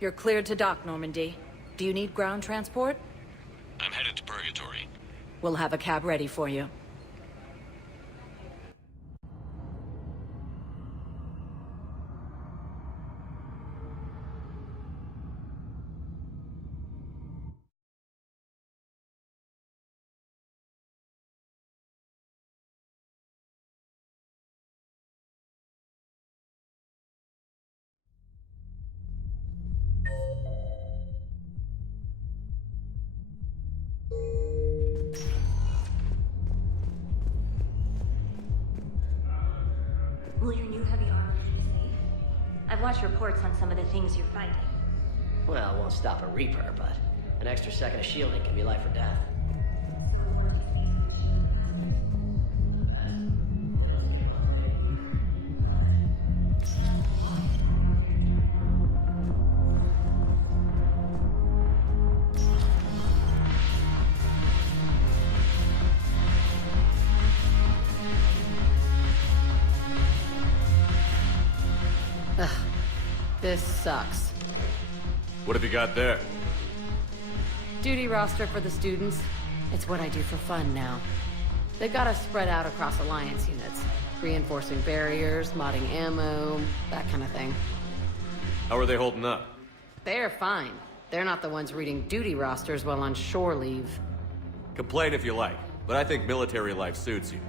You're cleared to dock, Normandy. Do you need ground transport? I'm headed to Purgatory. We'll have a cab ready for you. Will your new heavy armor be safe? I've watched reports on some of the things you're fighting. Well, it won't stop a Reaper, but an extra second of shielding can be life or death. So what do you think the shield This sucks. What have you got there? Duty roster for the students. It's what I do for fun now. They've got us spread out across Alliance units. Reinforcing barriers, modding ammo, that kind of thing. How are they holding up? They're fine. They're not the ones reading duty rosters while on shore leave. Complain if you like, but I think military life suits you.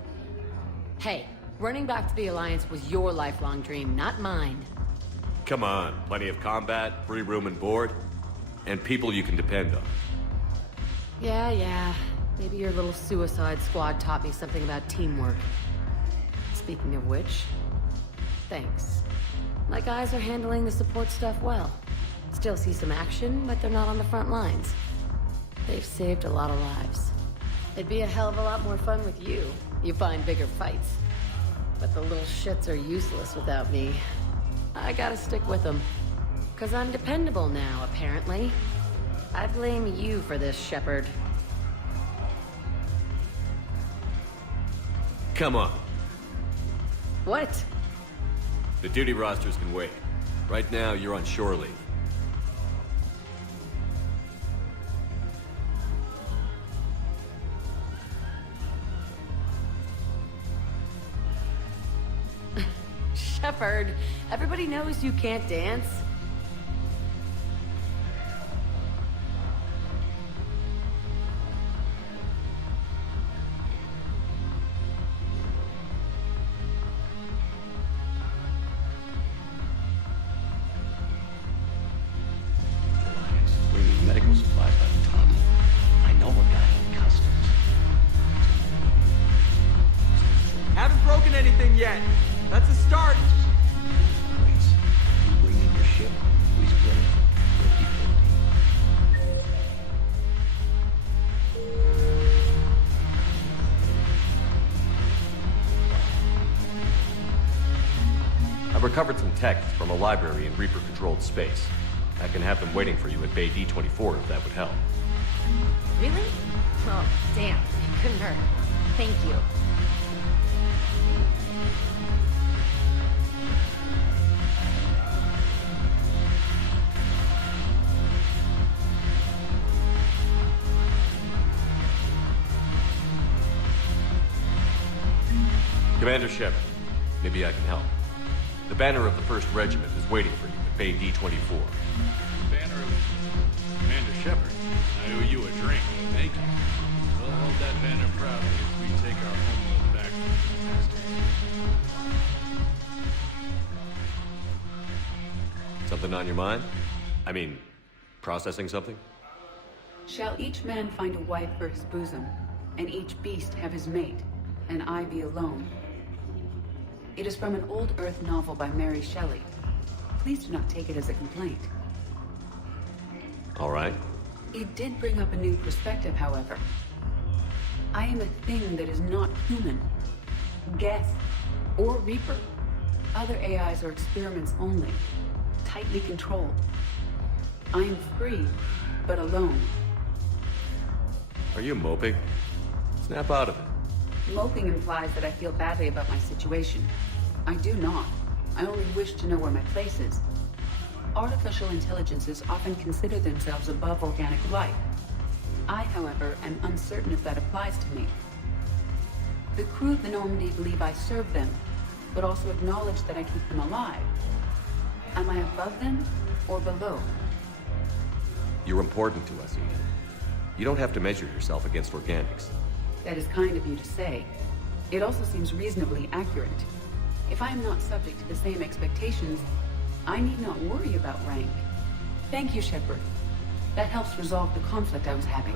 Hey, running back to the Alliance was your lifelong dream, not mine. Come on, plenty of combat, free room and board, and people you can depend on. Yeah. Maybe your little suicide squad taught me something about teamwork. Speaking of which, thanks. My guys are handling the support stuff well. Still see some action, but they're not on the front lines. They've saved a lot of lives. It'd be a hell of a lot more fun with you. You find bigger fights. But the little shits are useless without me. I gotta stick with them. 'Cause I'm dependable now, apparently. I blame you for this, Shepard. Come on. What? The duty rosters can wait. Right now, you're on shore leave. Shepard, everybody knows you can't dance. Bringing medical supplies by the ton. I know a guy in customs. Haven't broken anything yet. That's a start. Please, you bring in your ship, we split it. 50-50. I've recovered some texts from a library in Reaper-controlled space. I can have them waiting for you at Bay D-24 if that would help. Really? Oh, damn. It couldn't hurt. Thank you. Commander Shepard, maybe I can help. The banner of the 1st Regiment is waiting for you at Bay D-24. Banner of Commander Shepard. I owe you a drink. Thank you. We'll hold that banner proudly as we take our homeworld back. Something on your mind? I mean, processing something? Shall each man find a wife for his bosom, and each beast have his mate, and I be alone? It is from an old Earth novel by Mary Shelley. Please do not take it as a complaint. All right. It did bring up a new perspective, however. I am a thing that is not human. Geth, or Reaper. Other AIs are experiments only, tightly controlled. I am free, but alone. Are you moping? Snap out of it. Moping implies that I feel badly about my situation. I do not. I only wish to know where my place is. Artificial intelligences often consider themselves above organic life. I, however, am uncertain if that applies to me. The crew of the Normandy believe I serve them, but also acknowledge that I keep them alive. Am I above them or below? You're important to us, Eden. You don't have to measure yourself against organics. That is kind of you to say. It also seems reasonably accurate. If I am not subject to the same expectations, I need not worry about rank. Thank you, Shepard. That helps resolve the conflict I was having.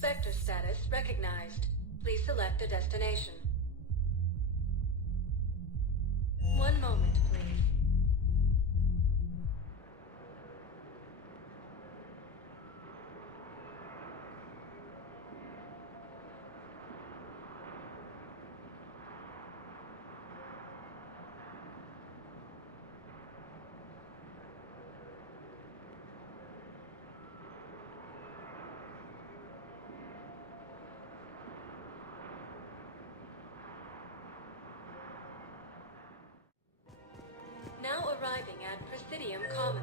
Sector status recognized. Please select a destination. One moment, please. Now arriving at Presidium Commons.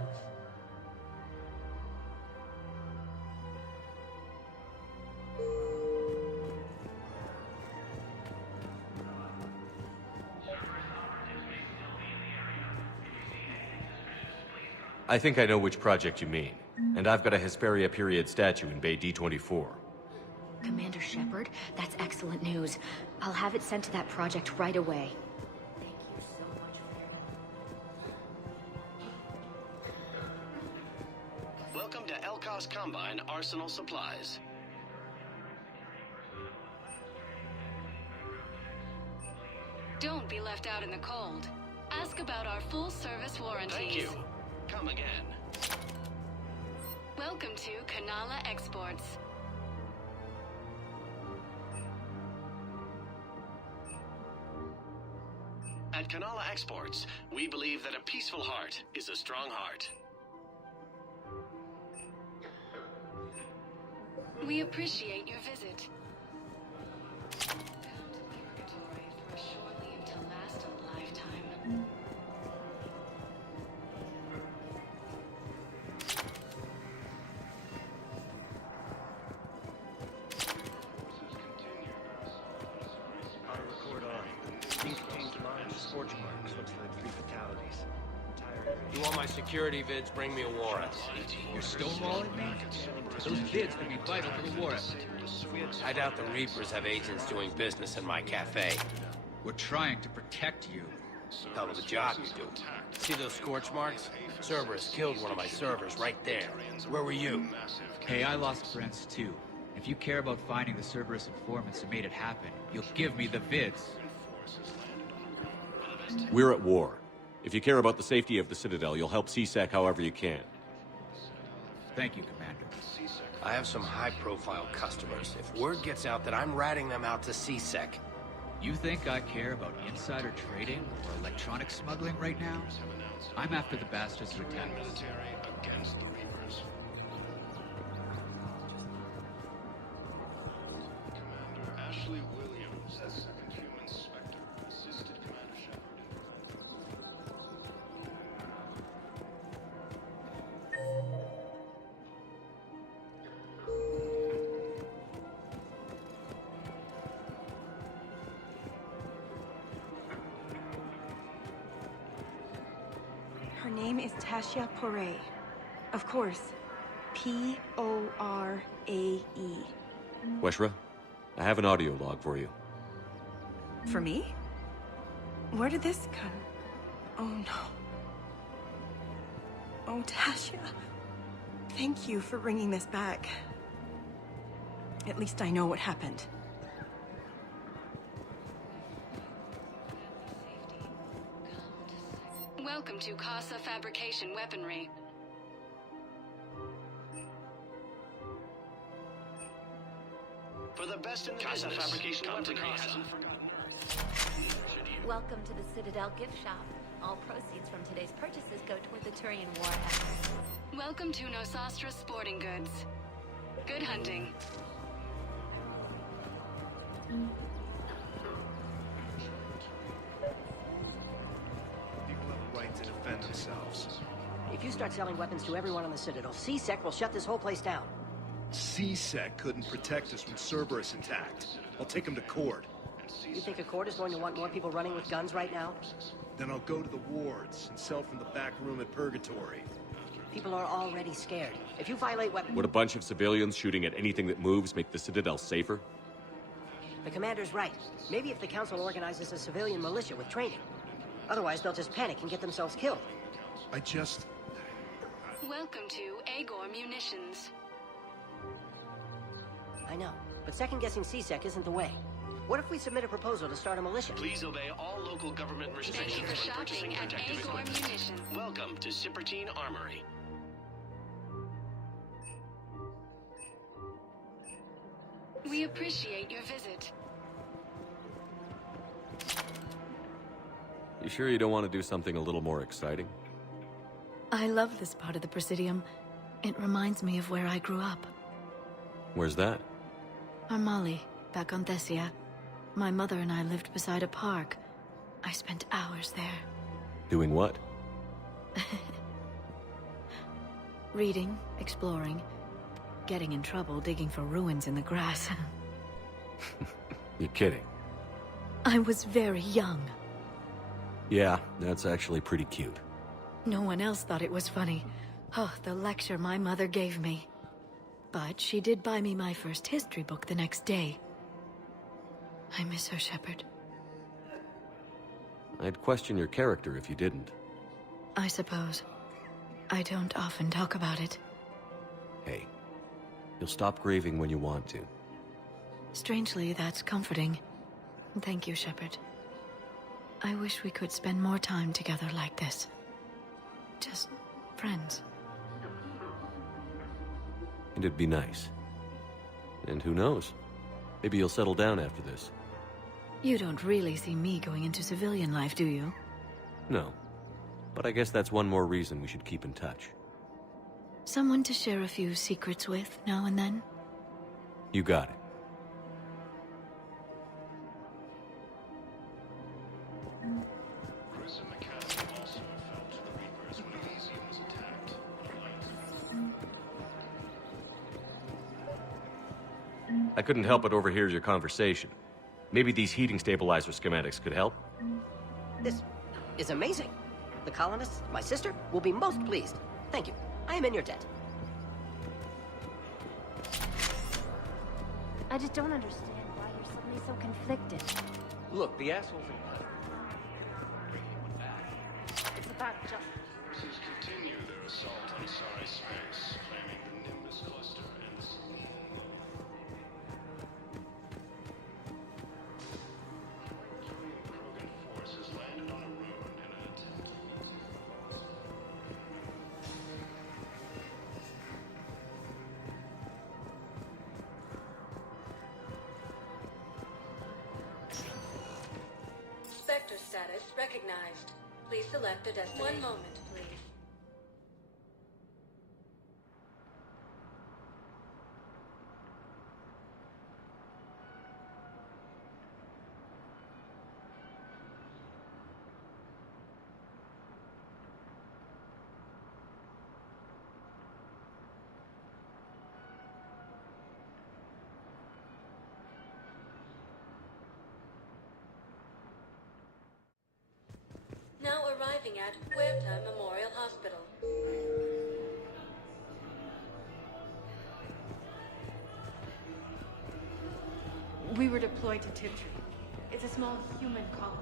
I think I know which project you mean. And I've got a Hesperia period statue in Bay D-24. Commander Shepard, that's excellent news. I'll have it sent to that project right away. Thank you so much for your... Welcome to Elkos Combine Arsenal Supplies. Don't be left out in the cold. Ask about our full-service warranties. Thank you. Come again. Welcome to Kanala Exports. At Kanala Exports, we believe that a peaceful heart is a strong heart. We appreciate your visit. Bound to purgatory for surely to last a lifetime. You want my security vids, bring me a warrant. You're stonewalling me? Those vids could be vital to the war effort. I doubt the Reapers have agents doing business in my cafe. We're trying to protect you. Hell of a job you do. See those scorch marks? Cerberus killed one of my servers right there. Where were you? Hey, I lost friends too. If you care about finding the Cerberus informants who made it happen, you'll give me the vids. We're at war. If you care about the safety of the Citadel, you'll help CSEC however you can. Thank you, Commander. I have some high-profile customers. If word gets out that I'm ratting them out to CSEC... You think I care about insider trading or electronic smuggling right now? I'm after the bastards who attacked us. Against the Reapers. Commander Ashley Williams, the second human Spectre, assisted Commander Shepard. Her name is Tasha Poray. Of course. P-O-R-A-E. Weshra, I have an audio log for you. For me? Where did this come? Oh no. Oh, Tasha. Thank you for bringing this back. At least I know what happened. Welcome to Casa Fabrication Weaponry. For the best in the business, Fabrication Weaponry hasn't forgotten Earth. Welcome to the Citadel gift shop. All proceeds from today's purchases go toward the Turian war effort. Welcome to Nosastra Sporting Goods. Good hunting. People have a right to defend themselves. If you start selling weapons to everyone on the Citadel, CSEC will shut this whole place down. CSEC couldn't protect us when Cerberus attacked. I'll take him to court. You think a court is going to want more people running with guns right now? Then I'll go to the wards and sell from the back room at Purgatory. People are already scared. If you violate weapons... Would a bunch of civilians shooting at anything that moves make the Citadel safer? The commander's right. Maybe if the council organizes a civilian militia with training. Otherwise, they'll just panic and get themselves killed. Welcome to Agor Munitions. I know, but second-guessing CSEC isn't the way. What if we submit a proposal to start a militia? Please obey all local government restrictions Thank you for when purchasing shopping at protective Agor equipment. Munitions. Welcome to Sippertine Armory. We appreciate your visit. You sure you don't want to do something a little more exciting? I love this part of the Presidium. It reminds me of where I grew up. Where's that? Armali, back on Thessia. My mother and I lived beside a park. I spent hours there. Doing what? Reading, exploring, getting in trouble digging for ruins in the grass. You're kidding. I was very young. Yeah, that's actually pretty cute. No one else thought it was funny. Oh, the lecture my mother gave me. But she did buy me my first history book the next day. I miss her, Shepard. I'd question your character if you didn't. I suppose. I don't often talk about it. Hey, you'll stop grieving when you want to. Strangely, that's comforting. Thank you, Shepard. I wish we could spend more time together like this. Just friends. And it'd be nice. And who knows? Maybe you'll settle down after this. You don't really see me going into civilian life, do you? No. But I guess that's one more reason we should keep in touch. Someone to share a few secrets with now and then? You got it. I couldn't help but overhear your conversation. Maybe these heating stabilizer schematics could help? This is amazing. The colonists, my sister, will be most pleased. Thank you. I am in your debt. I just don't understand why you're suddenly so conflicted. Look, the assholes in... It's about justice. Forces continue their assault on Sari space, claiming the Nimbus cluster and the Selene. Krogan force has landed on a ruin in an attempt. status recognized. Please select a destination. 1 moment, please. Now arriving at Huerta Memorial Hospital. We were deployed to Tiptree. It's a small human colony.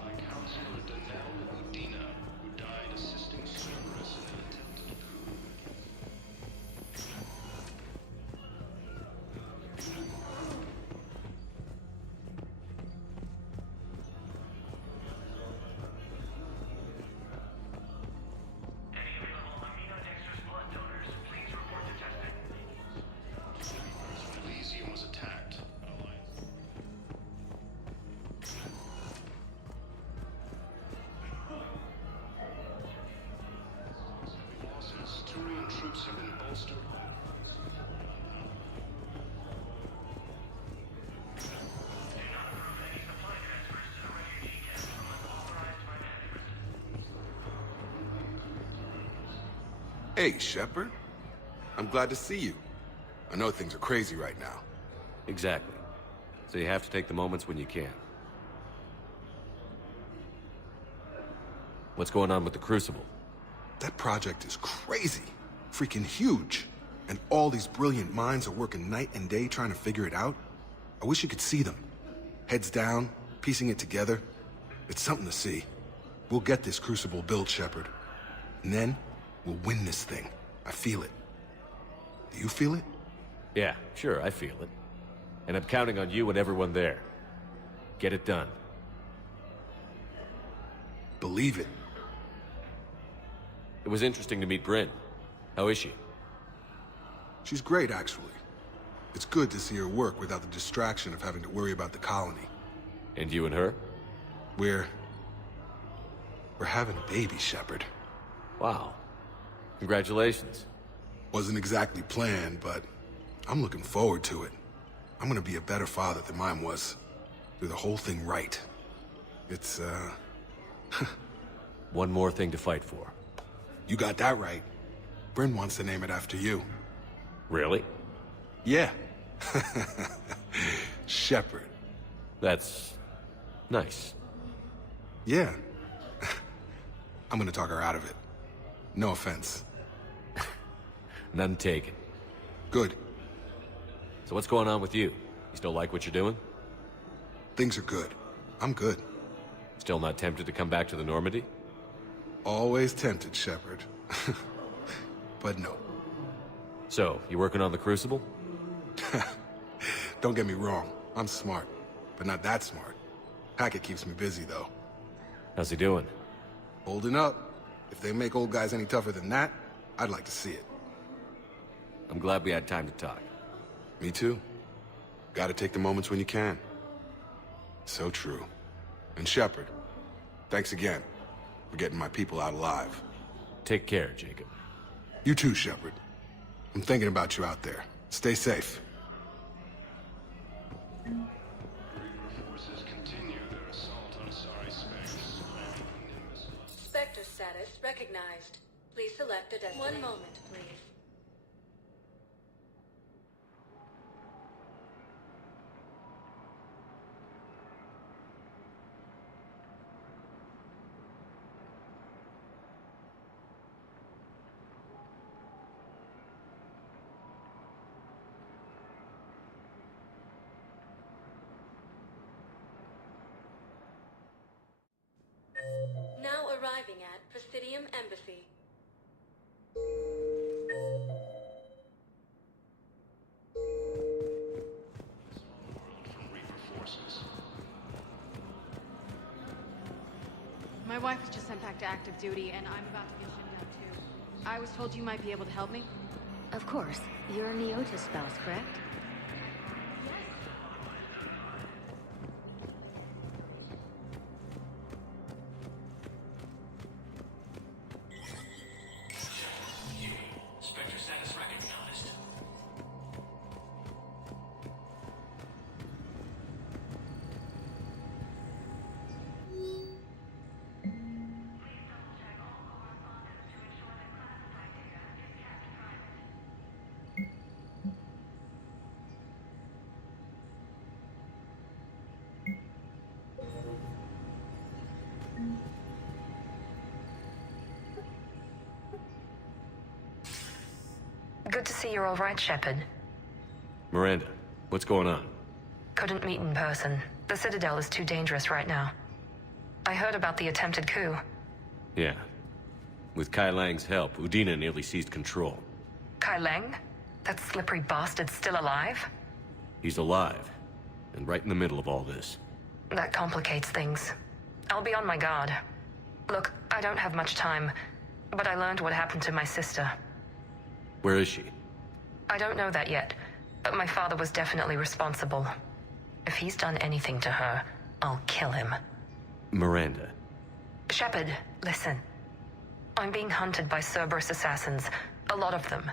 By Counselor Danelle Udina, who died assisting Cerberus in an attempted coup. Elysium was attacked. Losses. Turian troops have been bolstered. Hey, Shepard. I'm glad to see you. I know things are crazy right now. Exactly. So you have to take the moments when you can. What's going on with the Crucible? That project is crazy. Freaking huge. And all these brilliant minds are working night and day trying to figure it out. I wish you could see them. Heads down, piecing it together. It's something to see. We'll get this Crucible built, Shepard. And then, we'll win this thing. I feel it. Do you feel it? Yeah, sure, I feel it. And I'm counting on you and everyone there. Get it done. Believe it. It was interesting to meet Bryn. How is she? She's great, actually. It's good to see her work without the distraction of having to worry about the colony. And you and her? We're having a baby, Shepard. Wow. Congratulations. Wasn't exactly planned, but I'm looking forward to it. I'm gonna be a better father than mine was. Do the whole thing right. It's, One more thing to fight for. You got that right. Bryn wants to name it after you. Really? Yeah. Shepard. That's nice. Yeah. I'm gonna talk her out of it. No offense. None taken. Good. So what's going on with you? You still like what you're doing? Things are good. I'm good. Still not tempted to come back to the Normandy? Always tempted, Shepard. But no. So, you working on the Crucible? Don't get me wrong. I'm smart. But not that smart. Hackett keeps me busy, though. How's he doing? Holding up. If they make old guys any tougher than that, I'd like to see it. I'm glad we had time to talk. Me too. Gotta take the moments when you can. So true. And Shepard, thanks again for getting my people out alive. Take care, Jacob. You too, Shepard. I'm thinking about you out there. Stay safe. Forces continue their assault on Asari Space. Spectre status recognized. Please select a destination. 1 moment, please. Now arriving at Presidium Embassy. My wife was just sent back to active duty, and I'm about to get shipped out too. I was told you might be able to help me. Of course. You're a Neota spouse, correct? Good to see you're all right, Shepard. Miranda, what's going on? Couldn't meet in person. The Citadel is too dangerous right now. I heard about the attempted coup. Yeah. With Kai Lang's help, Udina nearly seized control. Kai Lang? That slippery bastard's still alive? He's alive, and right in the middle of all this. That complicates things. I'll be on my guard. Look, I don't have much time, but I learned what happened to my sister. Where is she? I don't know that yet, but my father was definitely responsible. If he's done anything to her, I'll kill him. Miranda. Shepard, listen. I'm being hunted by Cerberus assassins. A lot of them.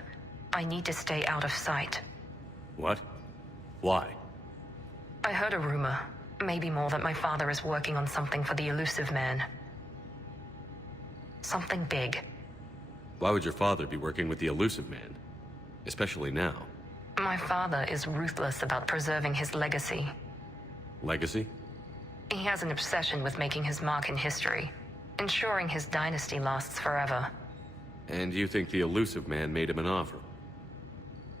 I need to stay out of sight. What? Why? I heard a rumor, maybe more, that my father is working on something for the Elusive Man. Something big. Why would your father be working with the Elusive Man? Especially now. My father is ruthless about preserving his legacy. Legacy? He has an obsession with making his mark in history, ensuring his dynasty lasts forever. And you think the Elusive Man made him an offer?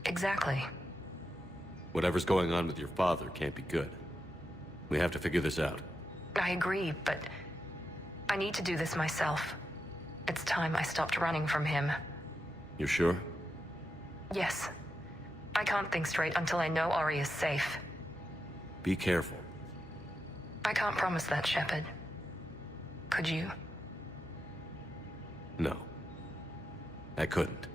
Exactly. Whatever's going on with your father can't be good. We have to figure this out. I agree, but I need to do this myself. It's time I stopped running from him. You're sure? Yes. I can't think straight until I know Ori is safe. Be careful. I can't promise that, Shepard. Could you? No. I couldn't.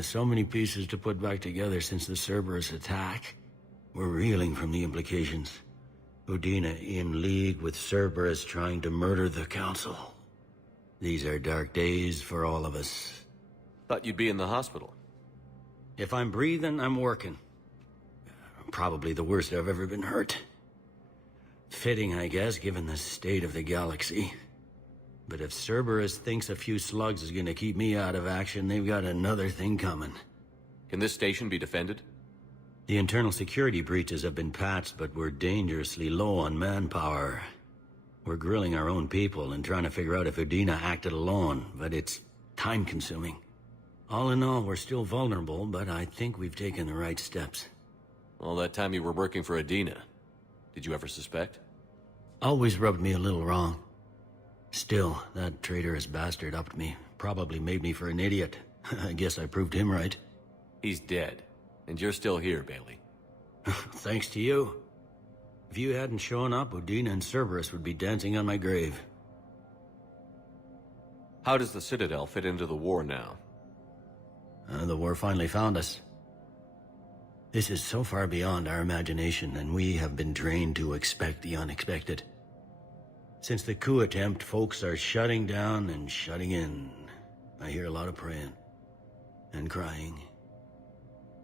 So many pieces to put back together since the Cerberus attack. We're reeling from the implications. Udina in league with Cerberus trying to murder the Council. These are dark days for all of us. Thought you'd be in the hospital. If I'm breathing, I'm working. Probably the worst I've ever been hurt. Fitting, I guess, given the state of the galaxy. But if Cerberus thinks a few slugs is gonna keep me out of action, they've got another thing coming. Can this station be defended? The internal security breaches have been patched, but we're dangerously low on manpower. We're grilling our own people and trying to figure out if Udina acted alone, but it's time-consuming. All in all, we're still vulnerable, but I think we've taken the right steps. All that time you were working for Udina, did you ever suspect? Always rubbed me a little wrong. Still, that traitorous bastard upped me. Probably made me for an idiot. I guess I proved him right. He's dead, and you're still here, Bailey. Thanks to you. If you hadn't shown up, Udina and Cerberus would be dancing on my grave. How does the Citadel fit into the war now? The war finally found us. This is so far beyond our imagination, and we have been trained to expect the unexpected. Since the coup attempt, folks are shutting down and shutting in. I hear a lot of praying. And crying.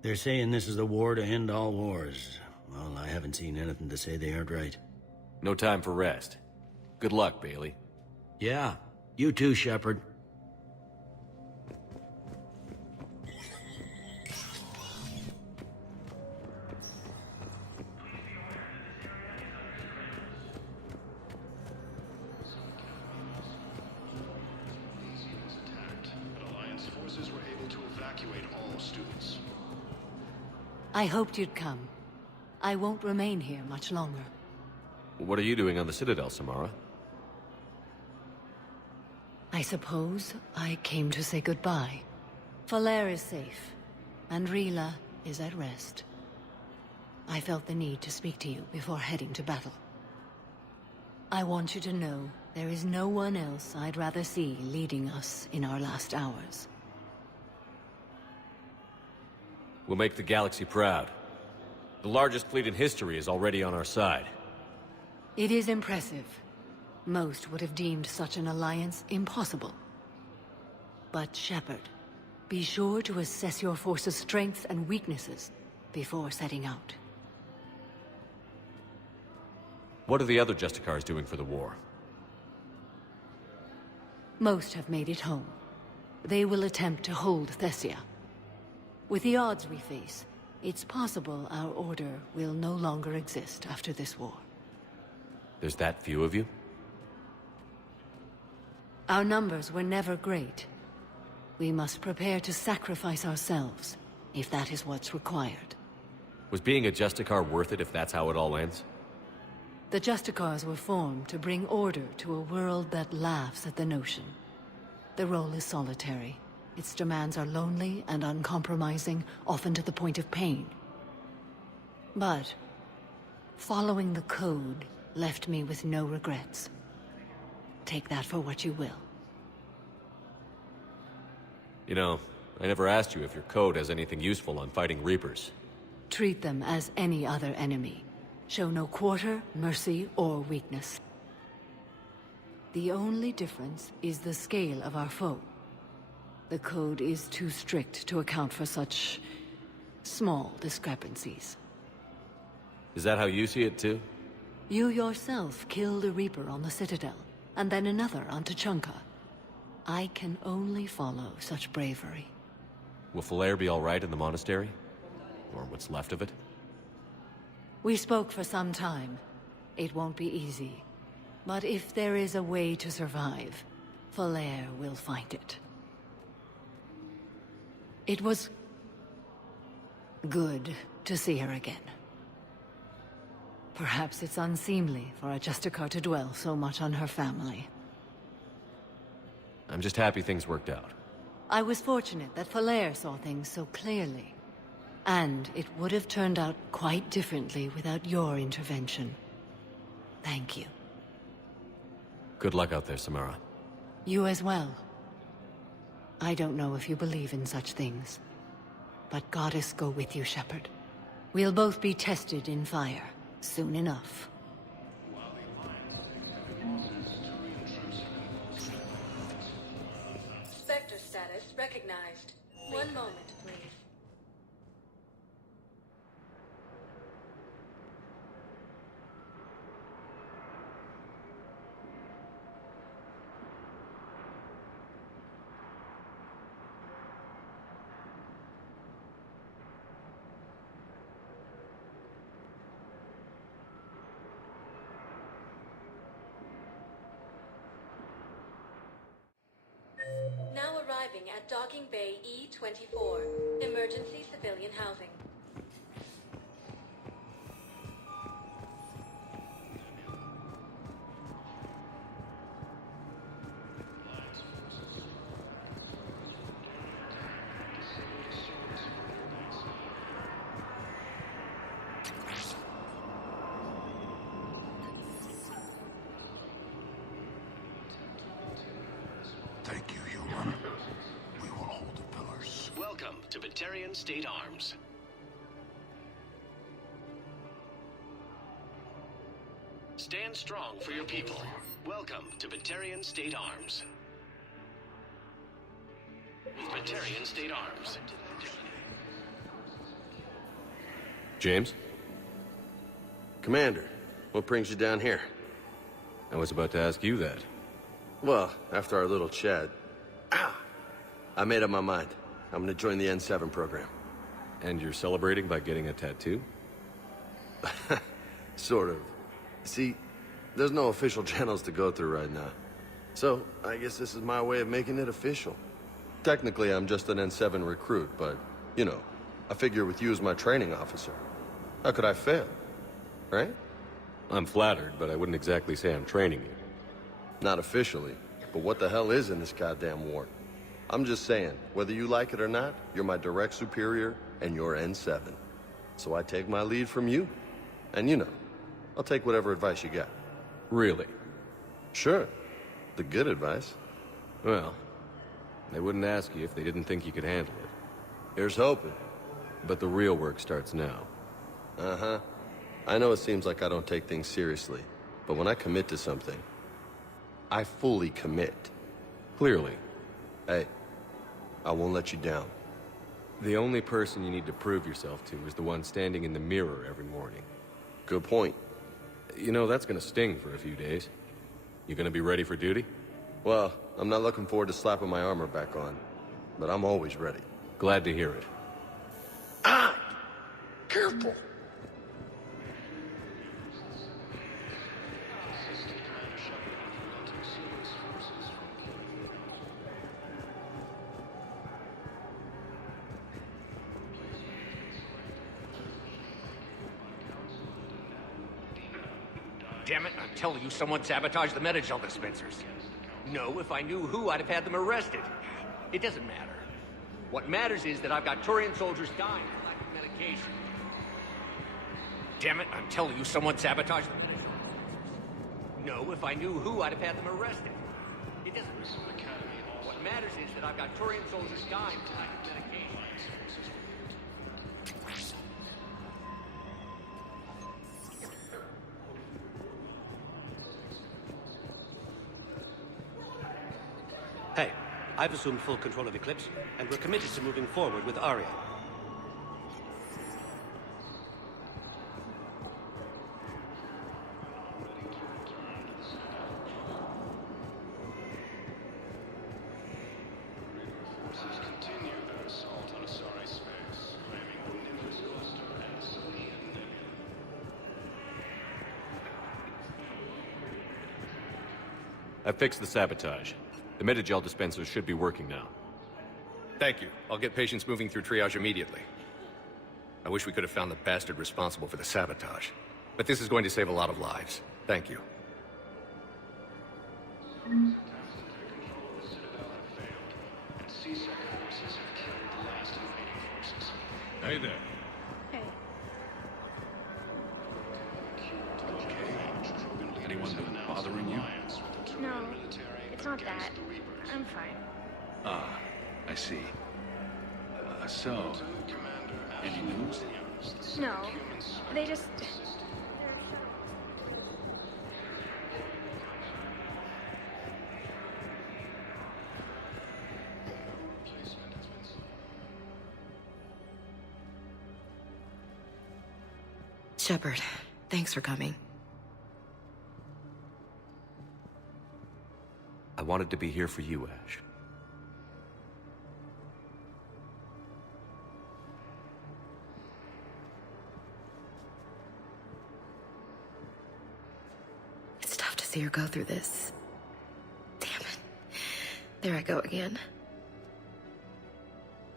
They're saying this is the war to end all wars. Well, I haven't seen anything to say they aren't right. No time for rest. Good luck, Bailey. Yeah, you too, Shepard. I hoped you'd come. I won't remain here much longer. What are you doing on the Citadel, Samara? I suppose I came to say goodbye. Falair is safe, and Rila is at rest. I felt the need to speak to you before heading to battle. I want you to know there is no one else I'd rather see leading us in our last hours. We'll make the galaxy proud. The largest fleet in history is already on our side. It is impressive. Most would have deemed such an alliance impossible. But Shepard, Be sure to assess your force's strengths and weaknesses before setting out. What are the other Justicars doing for the war? Most have made it home. They will attempt to hold Thessia. With the odds we face, it's possible our order will no longer exist after this war. There's that few of you? Our numbers were never great. We must prepare to sacrifice ourselves, if that is what's required. Was being a Justicar worth it if that's how it all ends? The Justicars were formed to bring order to a world that laughs at the notion. The role is solitary. Its demands are lonely and uncompromising, often to the point of pain. But following the code left me with no regrets. Take that for what you will. You know, I never asked you if your code has anything useful on fighting Reapers. Treat them as any other enemy. Show no quarter, mercy, or weakness. The only difference is the scale of our foe. The code is too strict to account for such small discrepancies. Is that how you see it too? You yourself killed a Reaper on the Citadel, and then another on Tuchanka. I can only follow such bravery. Will Falair be all right in the monastery? Or what's left of it? We spoke for some time. It won't be easy. But if there is a way to survive, Falair will find it. It was good to see her again. Perhaps it's unseemly for a Justicar to dwell so much on her family. I'm just happy things worked out. I was fortunate that Falair saw things so clearly. And it would have turned out quite differently without your intervention. Thank you. Good luck out there, Samara. You as well. I don't know if you believe in such things, but Goddess go with you, Shepard. We'll both be tested in fire, soon enough. Spectre status recognized. One moment, please. Now arriving at Docking Bay E-24, emergency civilian housing. Thank you, human. We will hold the pillars. Welcome to Batarian State Arms. Stand strong for your people. Welcome to Batarian State Arms. Batarian State Arms. James? Commander, what brings you down here? I was about to ask you that. Well, after our little chat, I made up my mind. I'm gonna join the N7 program. And you're celebrating by getting a tattoo? Sort of. See, there's no official channels to go through right now. So, I guess this is my way of making it official. Technically, I'm just an N7 recruit, but, you know, I figure with you as my training officer, how could I fail? Right? I'm flattered, but I wouldn't exactly say I'm training you. Not officially, but what the hell is in this goddamn war? I'm just saying, whether you like it or not, you're my direct superior, and you're N7. So I take my lead from you. And you know, I'll take whatever advice you got. Really? Sure. The good advice. Well, they wouldn't ask you if they didn't think you could handle it. Here's hoping. But the real work starts now. Uh-huh. I know it seems like I don't take things seriously, but when I commit to something, I fully commit. Clearly. Hey, I won't let you down. The only person you need to prove yourself to is the one standing in the mirror every morning. Good point. You know, that's gonna sting for a few days. You gonna be ready for duty? Well, I'm not looking forward to slapping my armor back on, but I'm always ready. Glad to hear it. Ah! Careful! Damn it, I'm telling you, someone sabotaged the Metagel dispensers. No, if I knew who, I'd have had them arrested. It doesn't matter. What matters is that I've got Turian soldiers dying from lack of medication. Damn it, I'm telling you, someone sabotaged the Metagel dispensers. No, if I knew who, I'd have had them arrested. It doesn't matter. What matters is that I've got Turian soldiers dying from lack of medication. Hey, I've assumed full control of Eclipse, and we're committed to moving forward with Aria. I fixed the sabotage. The Metagel dispensers should be working now. Thank you. I'll get patients moving through triage immediately. I wish we could have found the bastard responsible for the sabotage. But this is going to save a lot of lives. Thank you. Hey there. Hey. Anyone been bothering you? No, it's not that. I'm fine. Ah, I see. So, any news? No, they just... Shepard, thanks for coming. I wanted to be here for you, Ash. It's tough to see her go through this. Damn it. There I go again.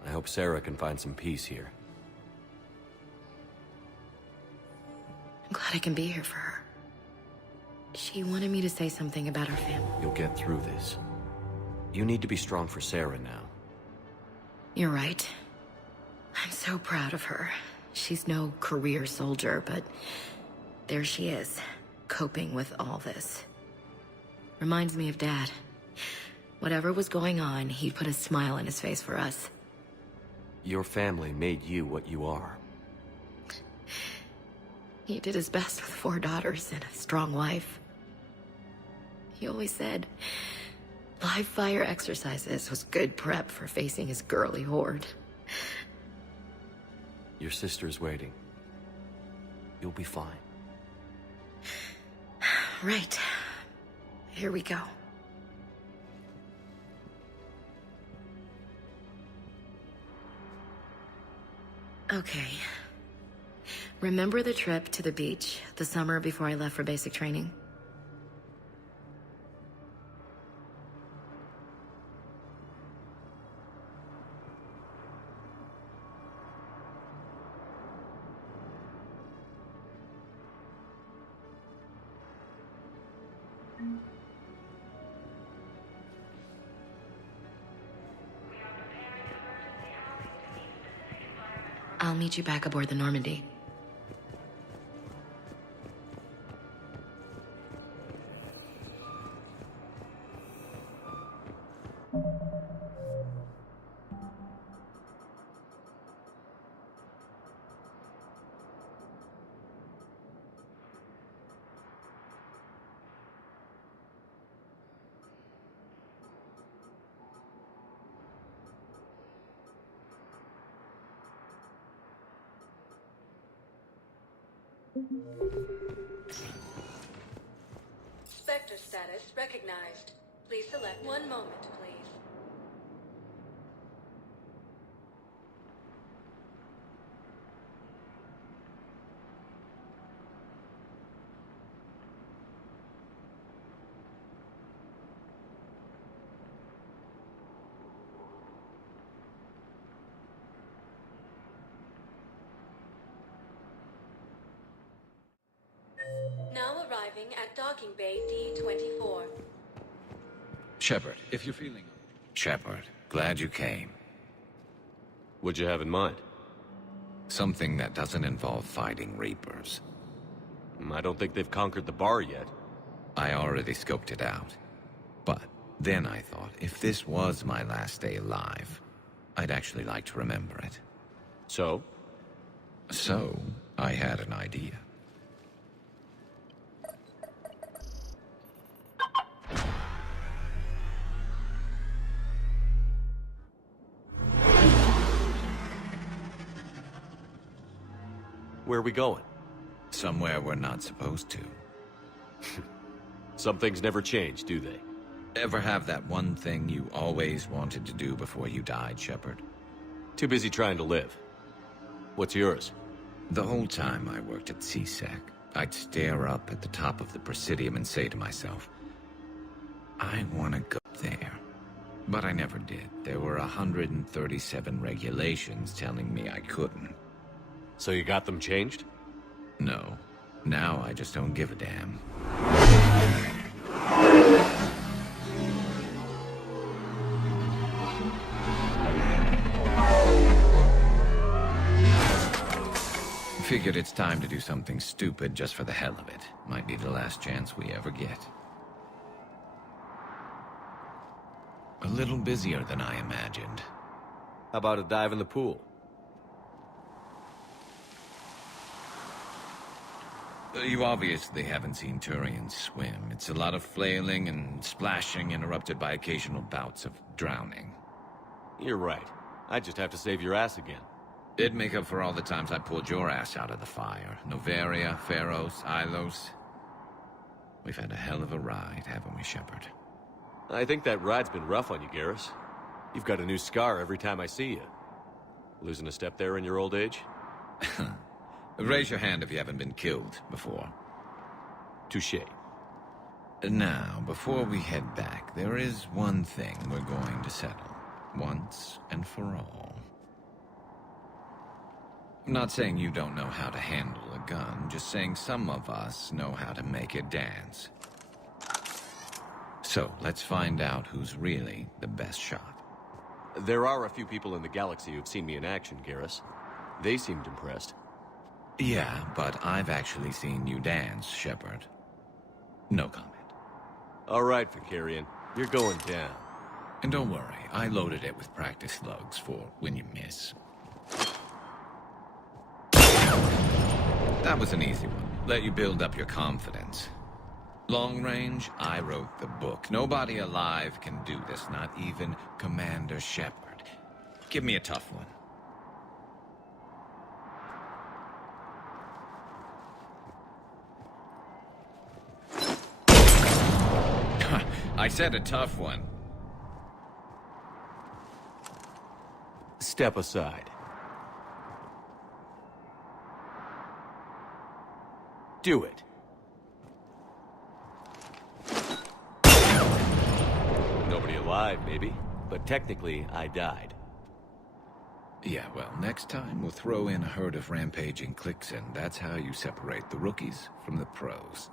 I hope Sarah can find some peace here. I'm glad I can be here for her. She wanted me to say something about her family. You'll get through this. You need to be strong for Sarah now. You're right. I'm so proud of her. She's no career soldier, but there she is, coping with all this. Reminds me of Dad. Whatever was going on, he'd put a smile on his face for us. Your family made you what you are. He did his best with 4 daughters and a strong wife. He always said live fire exercises was good prep for facing his girly horde. Your sister's waiting. You'll be fine. Right. Here we go. Okay. Remember the trip to the beach the summer before I left for basic training? I'll meet you back aboard the Normandy. Spectre status recognized. Please select one moment, please. Now arriving at docking bay D-24. Shepard, if you're feeling... Shepard, glad you came. What'd you have in mind? Something that doesn't involve fighting Reapers. I don't think they've conquered the bar yet. I already scoped it out. But then I thought, if this was my last day alive, I'd actually like to remember it. So? So, I had an idea. Where are we going? Somewhere we're not supposed to. Some things never change, do they? Ever have that one thing you always wanted to do before you died, Shepard? Too busy trying to live. What's yours? The whole time I worked at CSEC, I'd stare up at the top of the Presidium and say to myself, I want to go there. But I never did. There were 137 regulations telling me I couldn't. So you got them changed? No. Now I just don't give a damn. Figured it's time to do something stupid just for the hell of it. Might be the last chance we ever get. A little busier than I imagined. How about a dive in the pool? You obviously haven't seen Turians swim. It's a lot of flailing and splashing, interrupted by occasional bouts of drowning. You're right. I just have to save your ass again. It'd make up for all the times I pulled your ass out of the fire. Noveria, Pharos, Ilos. We've had a hell of a ride, haven't we, Shepard? I think that ride's been rough on you, Garrus. You've got a new scar every time I see you. Losing a step there in your old age? Raise your hand if you haven't been killed before. Touché. Now, before we head back, there is one thing we're going to settle. Once and for all. I'm not saying you don't know how to handle a gun, just saying some of us know how to make it dance. So, let's find out who's really the best shot. There are a few people in the galaxy who've seen me in action, Garrus. They seemed impressed. Yeah, but I've actually seen you dance, Shepard. No comment. All right, Vicarian. You're going down. And don't worry, I loaded it with practice slugs for when you miss. That was an easy one. Let you build up your confidence. Long range, I wrote the book. Nobody alive can do this, not even Commander Shepard. Give me a tough one. I said a tough one. Step aside. Do it. Nobody alive, maybe. But technically, I died. Yeah, well, next time we'll throw in a herd of rampaging cliques, and that's how you separate the rookies from the pros.